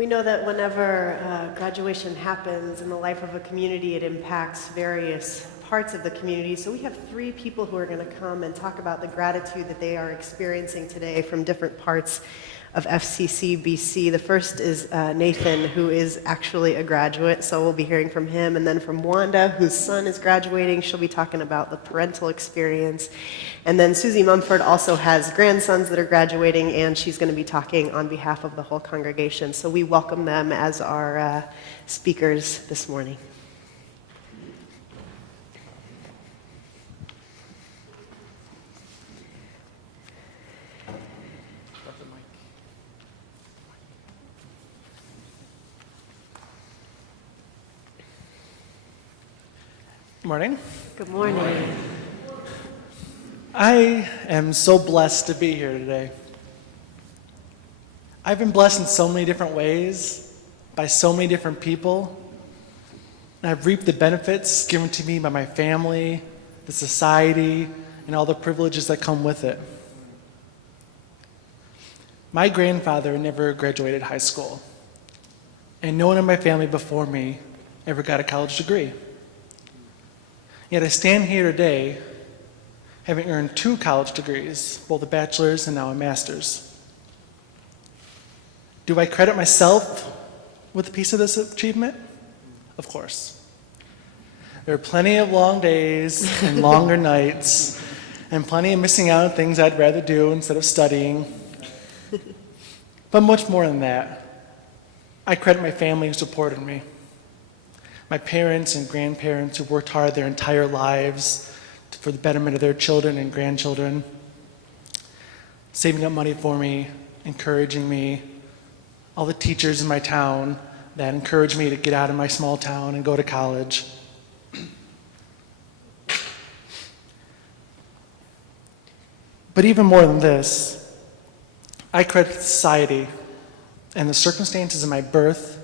We know that whenever graduation happens in the life of a community, it impacts various parts of the community. So we have three people who are going to come and talk about the gratitude that they are experiencing today from different parts of FCC BC. The first is Nathan, who is actually a graduate, so we'll be hearing from him. And then from Wanda, whose son is graduating, she'll be talking about the parental experience. And then Susie Mumford also has grandsons that are graduating, and she's going to be talking on behalf of the whole congregation. So we welcome them as our speakers this morning. Good morning. Good morning. I am so blessed to be here today. I've been blessed in so many different ways, by so many different people, and I've reaped the benefits given to me by my family, the society, and all the privileges that come with it. My grandfather never graduated high school, and no one in my family before me ever got a college degree. Yet I stand here today having earned 2 college degrees, both a bachelor's and now a master's. Do I credit myself with a piece of this achievement? Of course. There are plenty of long days and longer nights and plenty of missing out on things I'd rather do instead of studying. But much more than that, I credit my family who supported me. My parents and grandparents who worked hard their entire lives for the betterment of their children and grandchildren, saving up money for me, encouraging me, all the teachers in my town that encouraged me to get out of my small town and go to college. But even more than this, I credit society and the circumstances of my birth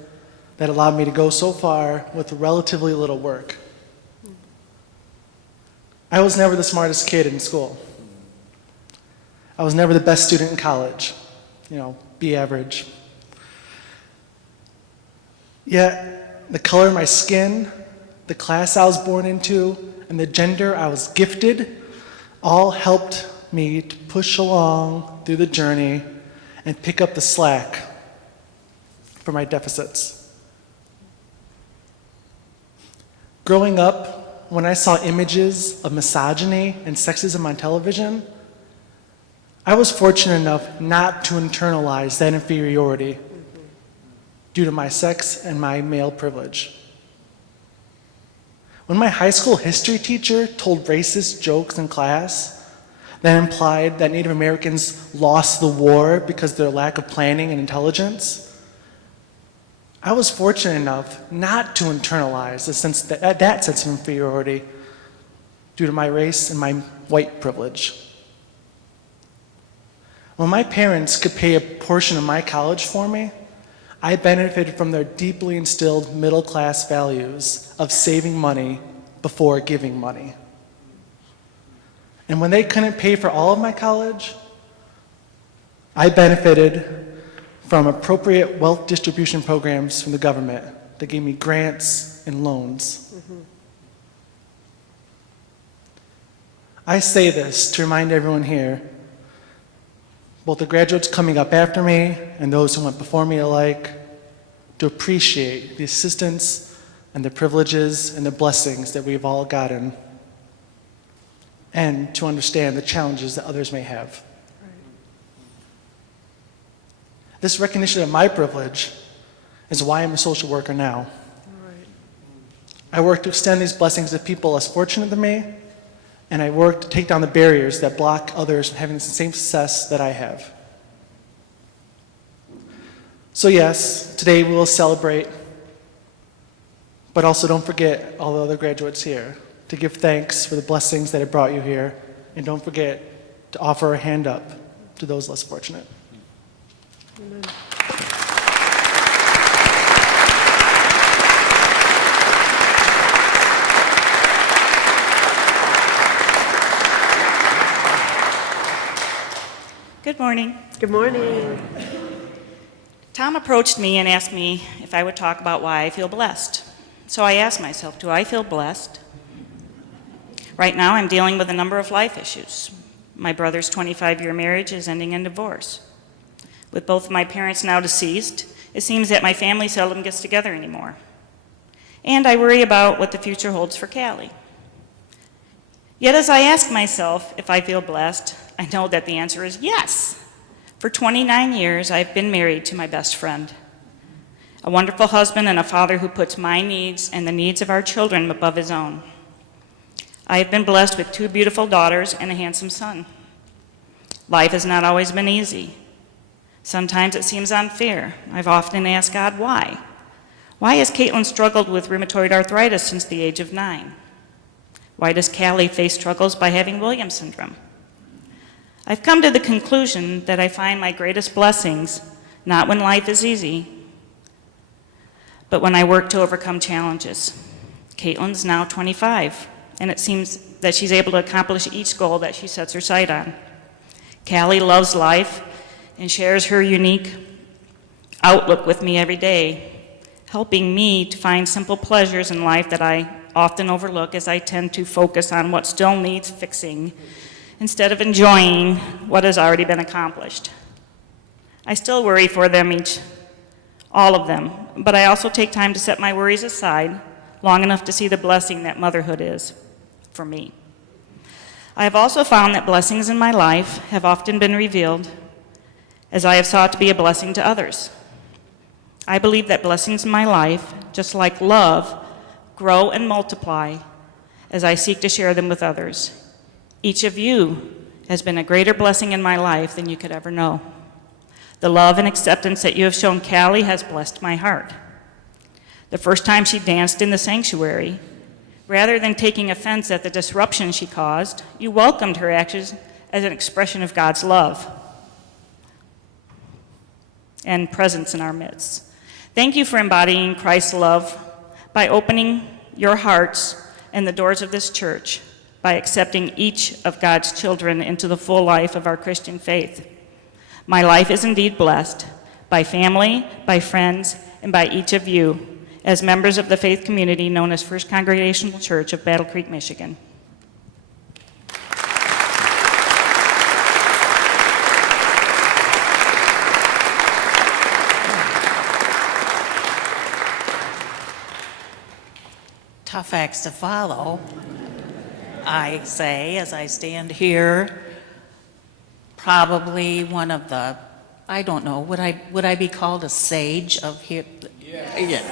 that allowed me to go so far with relatively little work. I was never the smartest kid in school. I was never the best student in college, be average. Yet, the color of my skin, the class I was born into, and the gender I was gifted all helped me to push along through the journey and pick up the slack for my deficits. Growing up, when I saw images of misogyny and sexism on television, I was fortunate enough not to internalize that inferiority due to my sex and my male privilege. When my high school history teacher told racist jokes in class that implied that Native Americans lost the war because of their lack of planning and intelligence, I was fortunate enough not to internalize that sense of inferiority due to my race and my white privilege. When my parents could pay a portion of my college for me, I benefited from their deeply instilled middle-class values of saving money before giving money. And when they couldn't pay for all of my college, I benefited from appropriate wealth distribution programs from the government that gave me grants and loans. I say this to remind everyone here, both the graduates coming up after me and those who went before me alike, to appreciate the assistance and the privileges and the blessings that we've all gotten, and to understand the challenges that others may have. This recognition of my privilege is why I'm a social worker now. I work to extend these blessings to people less fortunate than me, and I work to take down the barriers that block others from having the same success that I have. So yes, today we will celebrate, but also don't forget all the other graduates here to give thanks for the blessings that have brought you here, and don't forget to offer a hand up to those less fortunate. Amen. Good morning. Good morning. Tom approached me and asked me if I would talk about why I feel blessed. So I asked myself, do I feel blessed? Right now, I'm dealing with a number of life issues. My brother's 25-year marriage is ending in divorce. With both of my parents now deceased, it seems that my family seldom gets together anymore. And I worry about what the future holds for Callie. Yet as I ask myself if I feel blessed, I know that the answer is yes. For 29 years, I've been married to my best friend, a wonderful husband and a father who puts my needs and the needs of our children above his own. I have been blessed with 2 beautiful daughters and a handsome son. Life has not always been easy. Sometimes it seems unfair. I've often asked God why. Why has Caitlin struggled with rheumatoid arthritis since the age of 9? Why does Callie face struggles by having Williams syndrome? I've come to the conclusion that I find my greatest blessings not when life is easy, but when I work to overcome challenges. Caitlin's now 25, and it seems that she's able to accomplish each goal that she sets her sight on. Callie loves life and shares her unique outlook with me every day, helping me to find simple pleasures in life that I often overlook as I tend to focus on what still needs fixing instead of enjoying what has already been accomplished. I still worry for them all of them, but I also take time to set my worries aside long enough to see the blessing that motherhood is for me. I have also found that blessings in my life have often been revealed as I have sought to be a blessing to others. I believe that blessings in my life, just like love, grow and multiply as I seek to share them with others. Each of you has been a greater blessing in my life than you could ever know. The love and acceptance that you have shown Callie has blessed my heart. The first time she danced in the sanctuary, rather than taking offense at the disruption she caused, you welcomed her actions as an expression of God's love and presence in our midst. Thank you for embodying Christ's love by opening your hearts and the doors of this church, by accepting each of God's children into the full life of our Christian faith. My life is indeed blessed by family, by friends, and by each of you as members of the faith community known as First Congregational Church of Battle Creek, Michigan. Tough acts to follow, I say, as I stand here. Probably one of the, I don't know, would I be called a sage of here? Yeah.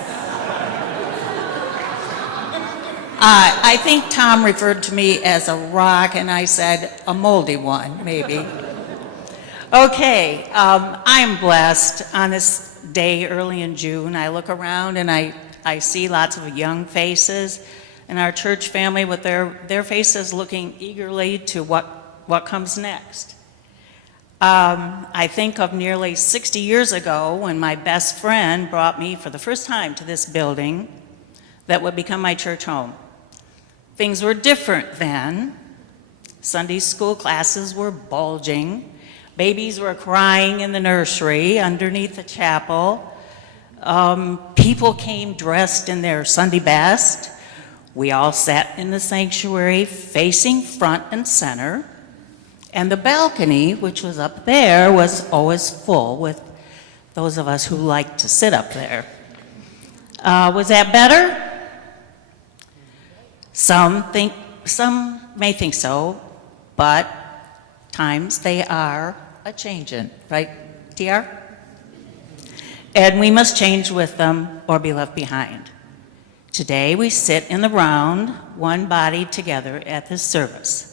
I think Tom referred to me as a rock, and I said a moldy one, maybe. Okay, I'm blessed on this day early in June. I look around and I see lots of young faces and our church family with their faces looking eagerly to what comes next. I think of nearly 60 years ago when my best friend brought me for the first time to this building that would become my church home. Things were different then. Sunday school classes were bulging. Babies were crying in the nursery underneath the chapel. People came dressed in their Sunday best. We all sat in the sanctuary facing front and center. And the balcony, which was up there, was always full with those of us who liked to sit up there. Was that better? Some may think so, but times they are a-changin', right, TR? And we must change with them or be left behind. Today we sit in the round, one body together at this service.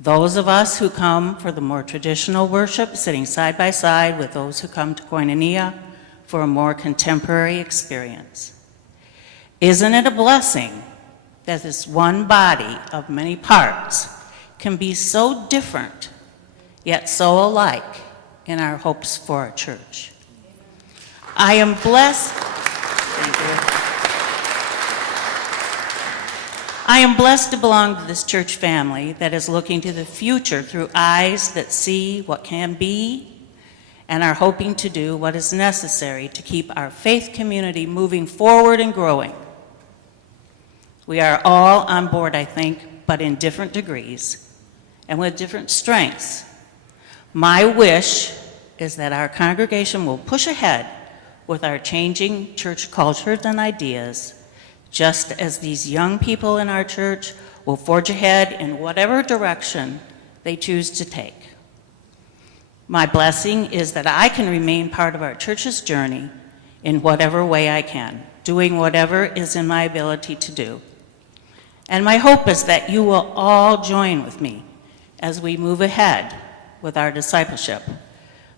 Those of us who come for the more traditional worship, sitting side by side with those who come to Koinonia for a more contemporary experience. Isn't it a blessing that this one body of many parts can be so different, yet so alike in our hopes for our church? I am blessed. Thank you. I am blessed to belong to this church family that is looking to the future through eyes that see what can be and are hoping to do what is necessary to keep our faith community moving forward and growing. We are all on board, I think, but in different degrees and with different strengths. My wish is that our congregation will push ahead with our changing church cultures and ideas, just as these young people in our church will forge ahead in whatever direction they choose to take. My blessing is that I can remain part of our church's journey in whatever way I can, doing whatever is in my ability to do. And my hope is that you will all join with me as we move ahead with our discipleship.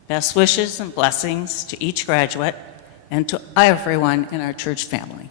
Best wishes and blessings to each graduate and to everyone in our church family.